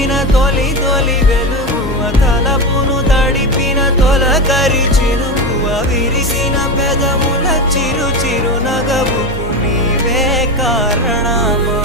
నింపిన తొలి తొలి వెలుగువ తలపును తడిపిన తొలకరి చిరుకువ విరిసిన పెదముల చిరు చిరు నగవుకు నీవే కారణమా